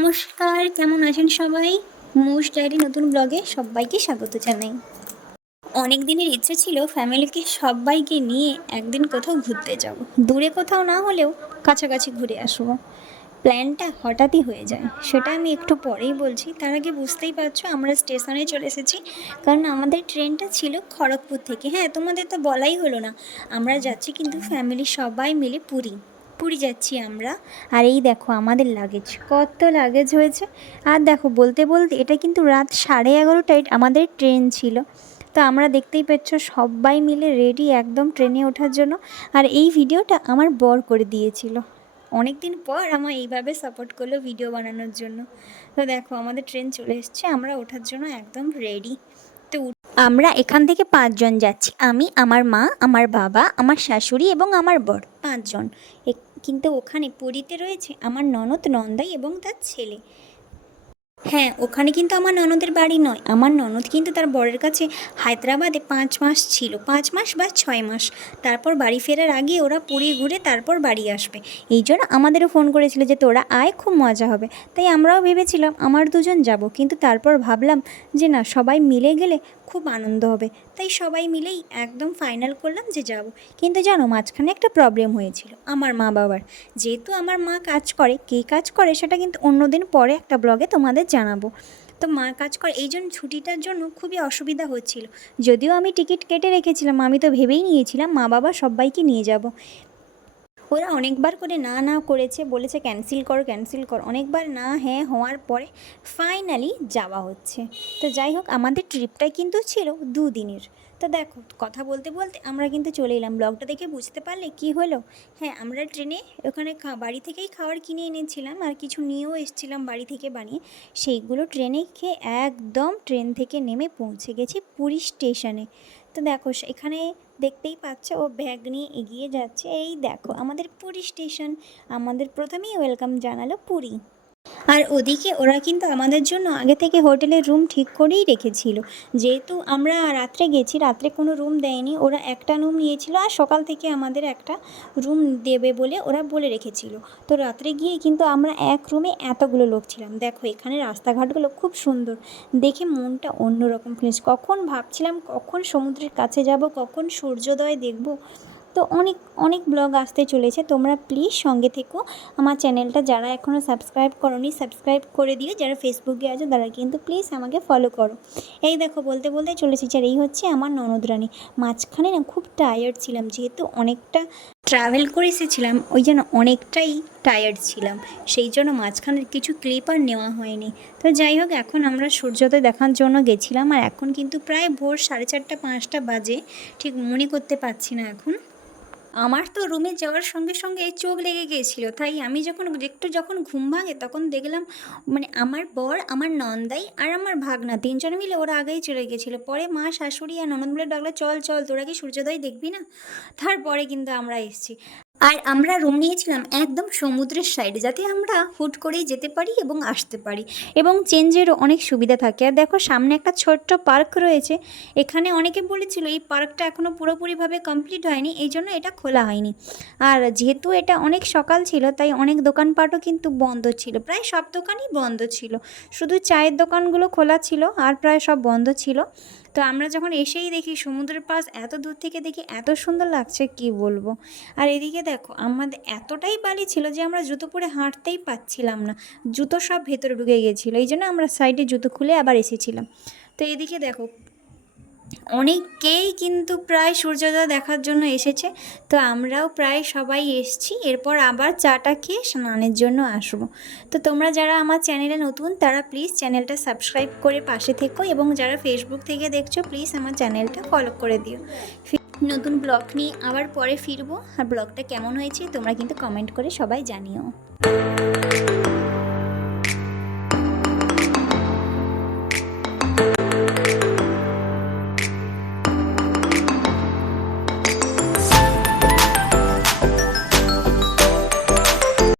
মুশ diary নতুন ব্লগে সবাইকে স্বাগত জানাই। অনেক দিনের ইচ্ছে ছিল ফ্যামিলিকে সবাইকে নিয়ে একদিন কোথাও ঘুরতে যাব। দূরে কোথাও না হলেও কাছাকাছি ঘুরে আসব। প্ল্যানটা হঠাৎই হয়ে যায়। সেটা আমি একটু পরেই বলছি। তার আগে বুঝতেই পারছ, আমরা স্টেশনে চলে এসেছি। কারণ আমাদের ট্রেনটা ছিল খড়গপুর থেকে। হ্যাঁ তোমাদের তো বলাই হলো না। আমরা যাচ্ছি কিন্তু ফ্যামিলি সবাই মিলে পুরী। পুরী যাচ্ছি আমরা। আর এই দেখো আমাদের লাগেজ কত লাগেজ হয়েছে। আর দেখো, বলতে বলতে এটা কিন্তু রাত সাড়ে এগারোটায় আমাদের ট্রেন ছিল। তো আমরা দেখতেই পাচ্ছ সবাই মিলে রেডি একদম ট্রেনে ওঠার জন্য। আর এই ভিডিওটা আমার বর করে দিয়েছিল। অনেক দিন পর আমার এইভাবে সাপোর্ট করল ভিডিও বানানোর জন্য। তো দেখো, আমাদের ট্রেন চলে এসছে। আমরা ওঠার জন্য একদম রেডি তো আমরা এখান থেকে পাঁচজন যাচ্ছি। আমি, আমার মা, আমার বাবা, আমার শাশুড়ি এবং আমার বর। পাঁচজন। কিন্তু ওখানে পুরীতে রয়েছে আমার ননদ, নন্দাই এবং তার ছেলে। হ্যাঁ ওখানে কিন্তু আমার ননদের বাড়ি নয়। আমার ননদ কিন্তু তার বরের কাছে হায়দ্রাবাদে পাঁচ মাস ছিল। পাঁচ মাস বা ছয় মাস। তারপর বাড়ি ফেরার আগে ওরা পুরী ঘুরে তারপর বাড়ি আসবে। এই জন্য আমাদেরও ফোন করেছিল যে তোরা আয়, খুব মজা হবে। তাই আমরাও ভেবেছিলাম আমার দুজন যাব। কিন্তু তারপর ভাবলাম যে না, সবাই মিলে গেলে খুব আনন্দ হবে। তাই সবাই মিলেই একদম ফাইনাল করলাম যে যাব। কিন্তু জানো, মাঝখানে একটা প্রবলেম হয়েছিল আমার মা বাবার। যেহেতু আমার মা কাজ করে, কে কাজ করে সেটা কিন্তু অন্যদিন পরে একটা ব্লগে তোমাদের জানাব। তো মা কাজ করে, এই জন্য ছুটিটার জন্য খুবই অসুবিধা হচ্ছিল। যদিও আমি টিকিট কেটে রেখেছিলাম, আমি তো ভেবেই নিয়েছিলাম মা বাবা সবাইকে নিয়ে যাব। ওরা অনেকবার করে না না করেছে, বলেছে ক্যান্সেল কর ক্যান্সেল কর। অনেকবার না হ্যাঁ হওয়ার পরে ফাইনালি যাওয়া হচ্ছে। তো যাই হোক, আমাদের ট্রিপটাই কিন্তু ছিল দুদিনের। তো দেখো, কথা বলতে বলতে আমরা কিন্তু চলে এলাম। ব্লগটা দেখে বুঝতে পারলে কি হলো? হ্যাঁ আমরা ট্রেনে ওখানে বাড়ি থেকেই খাবার কিনে এনেছিলাম আর কিছু নিয়েও এসেছিলাম বাড়ি থেকে বানিয়ে। সেইগুলো ট্রেনে খেয়ে একদম ট্রেন থেকে নেমে পৌঁছে গেছি পুরী স্টেশনে। তো দেখো এখানে দেখতেই পাচ্ছ ও ব্যাগ নিয়ে এগিয়ে যাচ্ছে। এই দেখো, আমাদের পুরী স্টেশন আমাদের প্রথমেই ওয়েলকাম জানালো পুরী। আর ওদিকে ওরা কিন্তু আমাদের জন্য আগে থেকে হোটেলের রুম ঠিক করেই রেখেছিল। যেহেতু আমরা রাত্রে গেছি, রাত্রে কোনো রুম দেয়নি, ওরা একটা রুম নিয়েছিল আর সকাল থেকে আমাদের একটা রুম দেবে বলে ওরা বলে রেখেছিল। তো রাত্রে গিয়ে কিন্তু আমরা এক রুমে এতগুলো লোক ছিলাম। দেখো এখানে রাস্তাঘাটগুলো খুব সুন্দর। দেখে মনটা অন্যরকম ফিনিস কখন ভাবছিলাম কখন সমুদ্রের কাছে যাব, কখন সূর্যোদয় দেখব তো অনেক অনেক ব্লগ আসতে চলেছে। তোমরা প্লিজ সঙ্গে থেকো। আমার চ্যানেলটা যারা এখনও সাবস্ক্রাইব করনি সাবস্ক্রাইব করে দিও। যারা ফেসবুকে আছো, তারা কিন্তু প্লিজ আমাকে ফলো করো। এই দেখো, বলতে বলতে চলেছি আর এই হচ্ছে আমার ননদ রানী মাঝখানে না খুব টায়ার্ড ছিলাম, যেহেতু অনেকটা ট্রাভেল করে এসেছিলাম, ওই জন্য অনেকটাই টায়ার্ড ছিলাম। সেই জন্য মাঝখানের কিছু ক্লিপ আর নেওয়া হয়নি। তো যাই হোক, এখন আমরা সূর্যোদয় দেখার জন্য গেছিলাম। আর এখন কিন্তু প্রায় ভোর সাড়ে চারটা, পাঁচটা বাজে। ঠিক মনে করতে পারছি না এখন। আমার তো রুমে যাওয়ার সঙ্গে সঙ্গে এই চোখ লেগে গিয়েছিল। তাই আমি যখন একটু যখন ঘুম ভাঙে তখন দেখলাম মানে আমার বর, আমার নন্দাই আর আমার ভাগনা তিনজন মিলে ওরা আগেই চলে গেছিল পরে মা, শাশুড়ি আর ননদ মিলে ডাকলো, চল চল, তোরা কি সূর্যোদয় দেখবি না? তারপরে কিন্তু আমরা এসেছি। আর আমরা রুম নিয়েছিলাম একদম সমুদ্রের সাইডে যাতে আমরা হুট করেই যেতে পারি এবং আসতে পারি। এবং চেঞ্জেরও অনেক সুবিধা থাকে। আর দেখো, সামনে একটা ছোট্ট পার্ক রয়েছে। এখানে অনেকে বলেছিল, এই পার্কটা এখনও পুরোপুরিভাবে কমপ্লিট হয়নি। এই জন্য এটা খোলা হয়নি। আর যেহেতু এটা অনেক সকাল ছিল, তাই অনেক দোকানপাটও কিন্তু বন্ধ ছিল। প্রায় সব দোকানই বন্ধ ছিল। শুধু চায়ের দোকানগুলো খোলা ছিল, আর প্রায় সব বন্ধ ছিল। তো আমরা যখন এসেই দেখি সমুদ্রের পাশ এত দূর থেকে দেখি এত সুন্দর লাগছে, কি বলব? আর এদিকে দেখো, আমাদের এতটাই বালি ছিল যে আমরা জুতো পরে হাঁটতেই পাচ্ছিলাম না। জুতো সব ভেতরে ঢুকে গেছিল, এই জন্য আমরা সাইডে জুতো খুলে আবার এসেছিলাম। তো এদিকে দেখো অনেকেই কিন্তু প্রায় সূর্যোদয় দেখার জন্য এসেছে। তো আমরাও প্রায় সবাই এসছি, এরপর আবার চাটা খেয়ে স্নানের জন্য আসব। তো তোমরা যারা আমার চ্যানেলে নতুন, তারা প্লিজ চ্যানেলটা সাবস্ক্রাইব করে পাশে থেকো এবং যারা ফেসবুক থেকে দেখছ প্লিজ আমার চ্যানেলটা ফলো করে দিও। নতুন ব্লগ নিয়ে আবার পরে ফিরবো। আর ব্লগটা কেমন হয়েছে, তোমরা কিন্তু কমেন্ট করে সবাই জানিও।